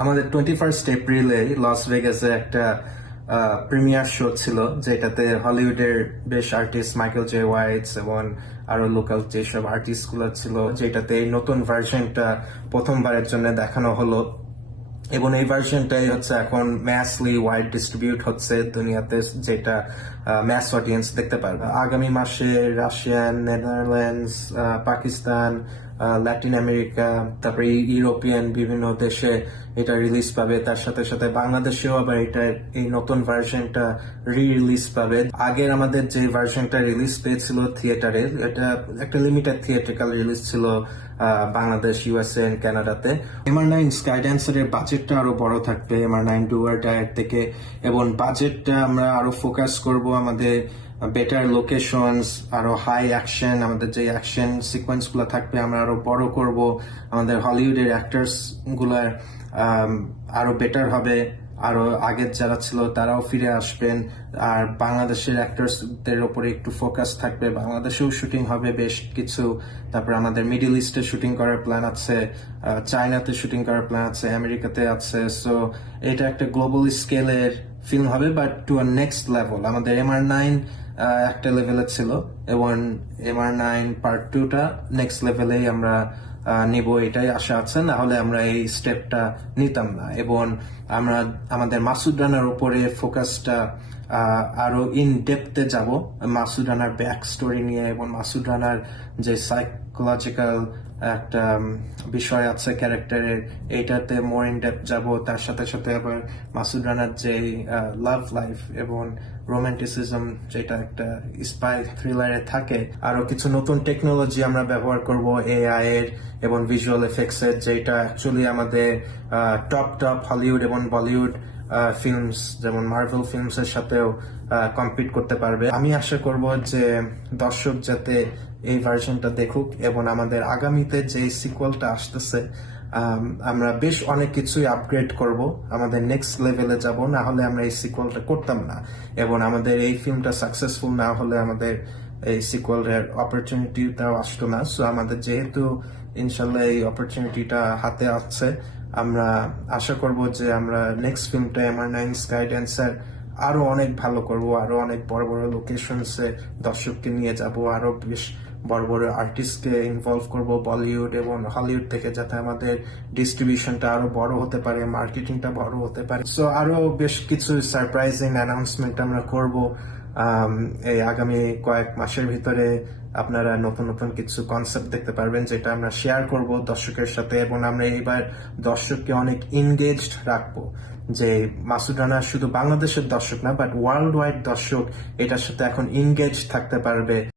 আমাদের twenty first এপ্রিলে Las ভেগাসে একটা প্রিমিয়ার শো ছিল, যেটাতে হলিউডের বেশ আর্টিস্ট মাইকেল জে ওয়াইটস এবং আরও লোকাল যেসব আর্টিস্টগুলো ছিল, যেটাতে এই নতুন ভার্সনটা প্রথমবারের জন্য দেখানো হলো। এবং এই ভার্সনটাই হচ্ছে এখন ম্যাসলি ওয়াইড ডিস্ট্রিবিউট হচ্ছে দুনিয়াতে, যেটা ম্যাস অডিয়েন্স দেখতে পারবে। আগামী মাসে Russian Netherlands Pakistan Latin America তারপরে ইউরোপিয়ান বিভিন্ন দেশে এটা রিলিজ পাবে। তার সাথে সাথে বাংলাদেশেও আবার এটা এই নতুন ভার্সনটা রি রিলিজ পাবে। আগের আমাদের যে ভার্সনটা রিলিজ পেয়েছিল থিয়েটারে এটা একটা লিমিটেড থিয়েটারিক্যাল রিলিজ ছিল বাংলাদেশ ইউএসএ কানাডাতে এমআর নাইন স্কাইড্যান্সার এর বাজেটটা আরও বড় থাকবে। এমআর নাইন ডুয়ার ডায়ের থেকে। এবং বাজেটটা আমরা আরও ফোকাস করব আমাদের বেটার লোকেশনস আরও হাই অ্যাকশন আমাদের যে অ্যাকশন সিকোয়েন্সগুলো থাকবে আমরা আরও বড় করব। আমাদের হলিউডের অ্যাক্টার্সগুলা আরও বেটার হবে। আরও আগের যারা ছিল তারাও ফিরে আসবেন। আর বাংলাদেশের অ্যাক্টার্সদের ওপরে একটু ফোকাস থাকবে। বাংলাদেশেও শুটিং হবে বেশ কিছু। তারপর আমাদের মিডিল ইস্টে শুটিং করার প্ল্যান আছে চায়নাতে শুটিং করার প্ল্যান আছে আমেরিকাতে আছে। সো এটা একটা গ্লোবাল স্কেলের ফিল্ম হবে but to a next level আমাদের এমআর নাইন একটা লেভেলে ছিল। এবং এমআর নাইন পার্ট টুটা নেক্সট লেভেলেই আমরা নিব এটাই আশা আছে। না হলে আমরা এই স্টেপটা নিতাম না। এবং আমরা, আমাদের মাসুদ রানার উপরে ফোকাসটা আরও ইন ডেপথে যাব। মাসুদ রানার ব্যাক স্টোরি নিয়ে এবং মাসুদ রানার যে সাইকোলজিক্যাল একটা বিষয় আছে ক্যারেক্টারের এইটাতে মোর ইন ডেপথ যাব। তার সাথে সাথে আবার মাসুদ রানার যে লাভ লাইফ এবং রোমান্টিসিজম যেটা একটা স্পাই থ্রিলারে থাকে। আরও কিছু নতুন টেকনোলজি আমরা ব্যবহার করব এআই এর এবং ভিজুয়াল এফেক্টস এর, যেটা অ্যাকচুয়ালি আমাদের টপ টপ হলিউড এবং বলিউড ফিল্মস যেমন মার্ভেল ফিল্মস এর সাথেও কম্পিট করতে পারবে। আমি আশা করব যে দর্শক যাতে এই ভার্সনটা দেখুক এবং আমাদের আগামীতে যে সিকুয়ালটা আসতেছে আমরা বেশ অনেক কিছুই আপগ্রেড করব, আমাদের নেক্সট লেভেলে যাব, না হলে আমরা এই সিকুয়ালটা করতাম না। এবং আমাদের এই ফিল্মটা সাকসেসফুল না হলে আমাদের এই সিকুয়ালের অপরচুনিটিটাও আসতো না। সো আমাদের যেহেতু ইনশাল্লাহ এই অপরচুনিটিটা হাতে আছে, আমরা আশা করব যে আমরা নেক্সট ফিল্মটা এমআর নাইন স্কাই ড্যান্সার আরও অনেক ভালো করব, আরও অনেক বড় বড় লোকেশনসে দর্শককে নিয়ে যাব, আরও বেশ বড় বড় আর্টিস্টকে ইনভলভ করব বলিউড এবং হলিউড থেকে যাতে আমাদের ডিস্ট্রিবিউশনটা আরও বড় হতে পারে মার্কেটিংটা বড় হতে পারে। সো আরও বেশ কিছু সারপ্রাইজিং অ্যানাউন্সমেন্ট আমরা করব। এই আগামী কয়েক মাসের ভিতরে আপনারা নতুন নতুন কিছু কনসেপ্ট দেখতে পারবেন যেটা আমরা শেয়ার করব দর্শকের সাথে এবং আমরা এবার দর্শককে অনেক ইনগেজড রাখব। যে মাসুদ রানা শুধু বাংলাদেশের দর্শক না বাট ওয়ার্ল্ড ওয়াইড দর্শক এটার সাথে এখন ইনগেজ থাকতে পারবে।